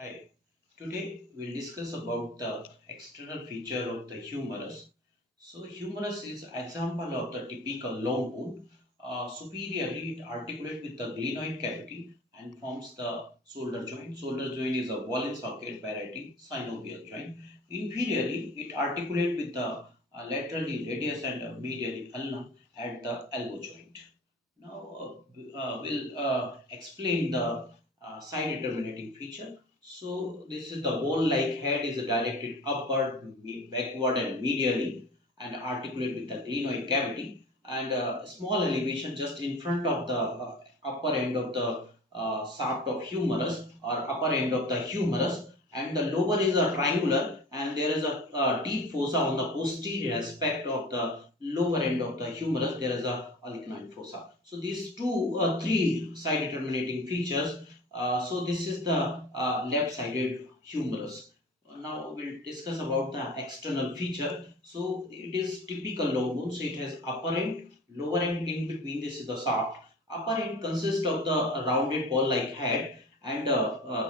Hi. Today we'll discuss about the external feature of the humerus. So humerus is example of the typical long bone. Superiorly, it articulates with the glenoid cavity and forms the shoulder joint. Shoulder joint is a ball and socket variety synovial joint. Inferiorly, it articulates with the laterally radius and medially ulna at the elbow joint. Now we'll explain the side determinating feature. So this is the ball-like head is directed upward, backward and medially and articulate with the glenoid cavity and small elevation just in front of the upper end of the shaft of humerus or upper end of the humerus, and the lower is a triangular and there is a deep fossa on the posterior aspect of the lower end of the humerus. There is a olignoid fossa. So these three side determinating features. So this is the left-sided humerus. Now we'll discuss about the external feature. So it is typical long bone. So it has upper end, lower end. In between this is the shaft. Upper end consists of the rounded ball-like head and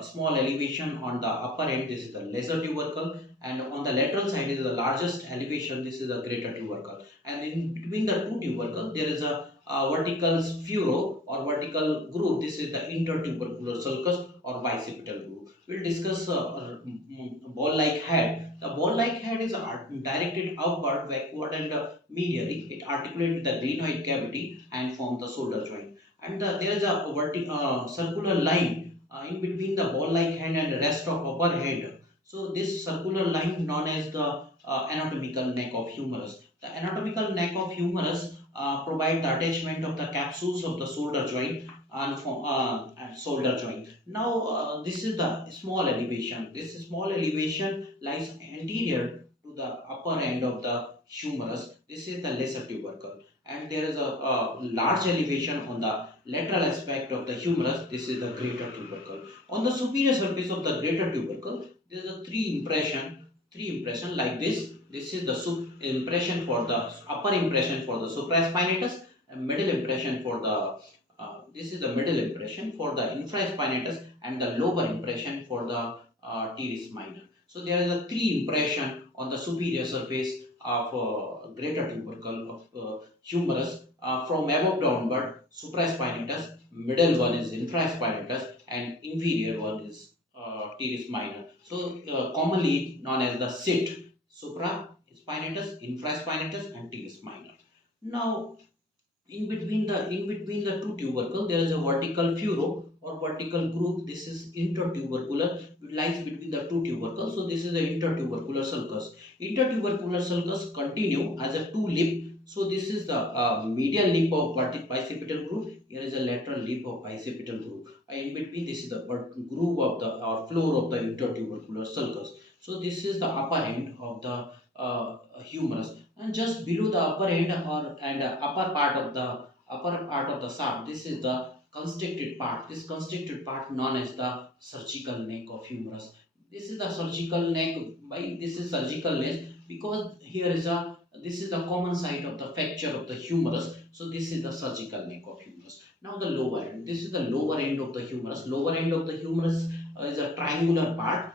small elevation on the upper end. This is the lesser tubercle, and on the lateral side is the largest elevation. This is the greater tubercle, and in between the two tubercle there is a vertical furrow or vertical groove. This is the intertubercular sulcus or bicipital groove. We'll discuss ball-like head. The ball-like head is directed upward, backward, and medially. It articulates with the glenoid cavity and forms the shoulder joint. And there is a circular line in between the ball-like head and the rest of upper head. So this circular line known as the anatomical neck of humerus. The anatomical neck of humerus provide the attachment of the capsules of the shoulder joint and shoulder joint. Now this is the small elevation. This small elevation lies anterior to the upper end of the humerus. This is the lesser tubercle, and there is a large elevation on the lateral aspect of the humerus. This is the greater tubercle. On the superior surface of the greater tubercle, there is a three impression like this. This is the impression for the upper impression for the supraspinatus, and middle impression for the this is the middle impression for the infraspinatus, and the lower impression for the teres minor. So there is a three impression on the superior surface of greater tubercle of humerus from above downward supraspinatus, middle one is infraspinatus, and inferior one is teres minor. So commonly known as the SIT, supraspinatus, infraspinatus, and teres minor. Now in between the two tubercle there is a vertical furrow or vertical groove. This is intertubercular, it lies between the two tubercles. So this is the intertubercular sulcus. Intertubercular sulcus continue as a two lip. So this is the medial lip of bicipital groove. Here is a lateral lip of bicipital groove. In between this is the groove of the or floor of the intertubercular sulcus. So this is the upper end of the humerus, and just below the upper end or and upper part of the shaft, this is the constricted part. This constricted part known as the surgical neck of humerus. This is the surgical neck. Why this is surgical neck? Because here is a this is the common site of the fracture of the humerus. So this is the surgical neck of humerus. Now the lower end, this is the lower end of the humerus. Lower end of the humerus is a triangular part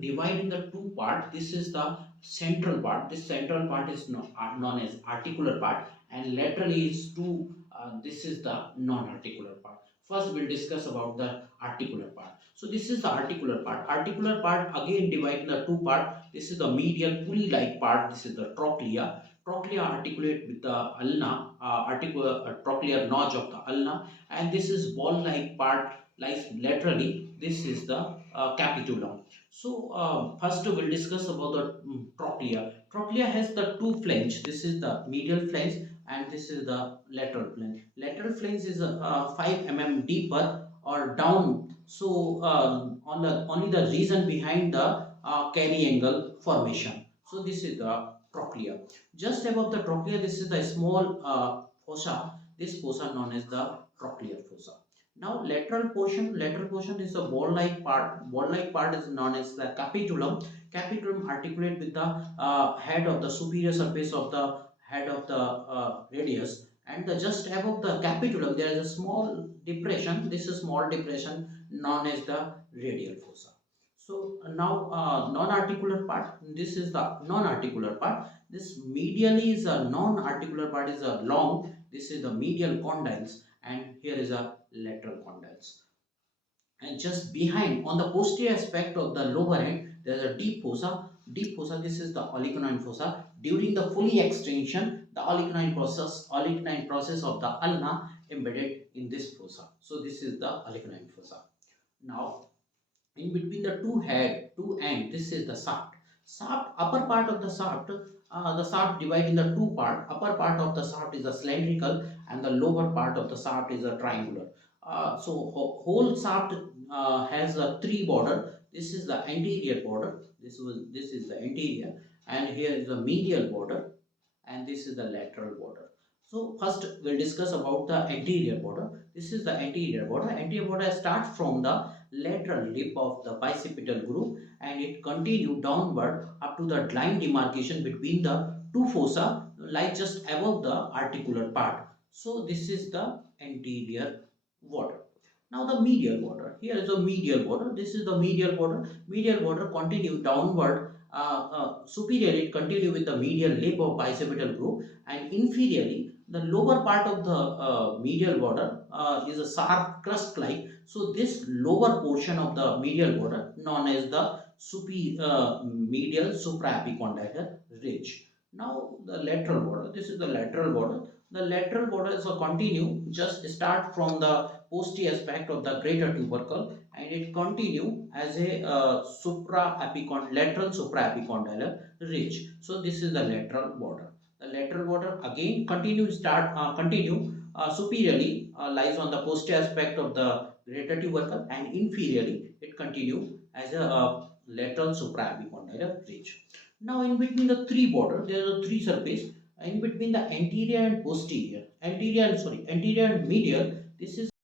divided in the two part. This is the central part. This central part is known as articular part, and laterally is two. This is the non-articular part. First we'll discuss about the articular part. So this is the articular part. Articular part again divided in the two part. This is the medial pulley like part. This is the trochlea. Trochlea articulate with the ulna, articular trochlear notch of the ulna, and this is ball like part lies laterally. This is the capitulum. So first we'll discuss about the trochlea. Trochlea has the two flange. This is the medial flange and this is the lateral flange. Lateral flange is 5 mm deeper or down. So on the only the reason behind the carry angle formation. So this is the trochlea. Just above the trochlea, this is the small fossa. This fossa known as the trochlear fossa. Now lateral portion is a ball-like part. Ball-like part is known as the capitulum. Capitulum articulate with the head of the superior surface of the head of the radius, and the just above the capitulum there is a small depression. This is small depression known as the radial fossa. So now non-articular part, this is the non-articular part. This medially is a non-articular part is a long, this is the medial condyles, and here is a lateral condyles. And just behind on the posterior aspect of the lower end there is a deep fossa. Deep fossa, this is the olecranon fossa. During the fully extension, the olecranon process of the ulna embedded in this fossa. So this is the olecranon fossa. Now in between the two end, this is the shaft. Upper part of the shaft divided in the two part. Upper part of the shaft is a cylindrical and the lower part of the shaft is a triangular. Whole shaft has a three border. This is the anterior border, this is the anterior, and here is the medial border, and this is the lateral border. So first we'll discuss about the anterior border. This is the anterior border. Anterior border starts from the lateral lip of the bicipital groove and it continue downward up to the line demarcation between the two fossa, like just above the articular part. So this is the anterior border. Now the medial border. Here is the medial border. This is the medial border. Medial border continue downward. Superiorly, it continue with the medial lip of bicipital groove, and inferiorly, the lower part of the medial border is a sharp crust-like. So this lower portion of the medial border, known as the medial supraepicondylar ridge. Now the lateral border. This is the lateral border. The lateral border is a continue. Just start from the posterior aspect of the greater tubercle and it continue as a lateral supraepicondylar ridge. So this is the lateral border. The lateral border again continue superiorly lies on the posterior aspect of the greater tubercle, and inferiorly it continue as a lateral supraepicondylar ridge. Now in between the three border there are three surface. In between the anterior and posterior, anterior and medial, this is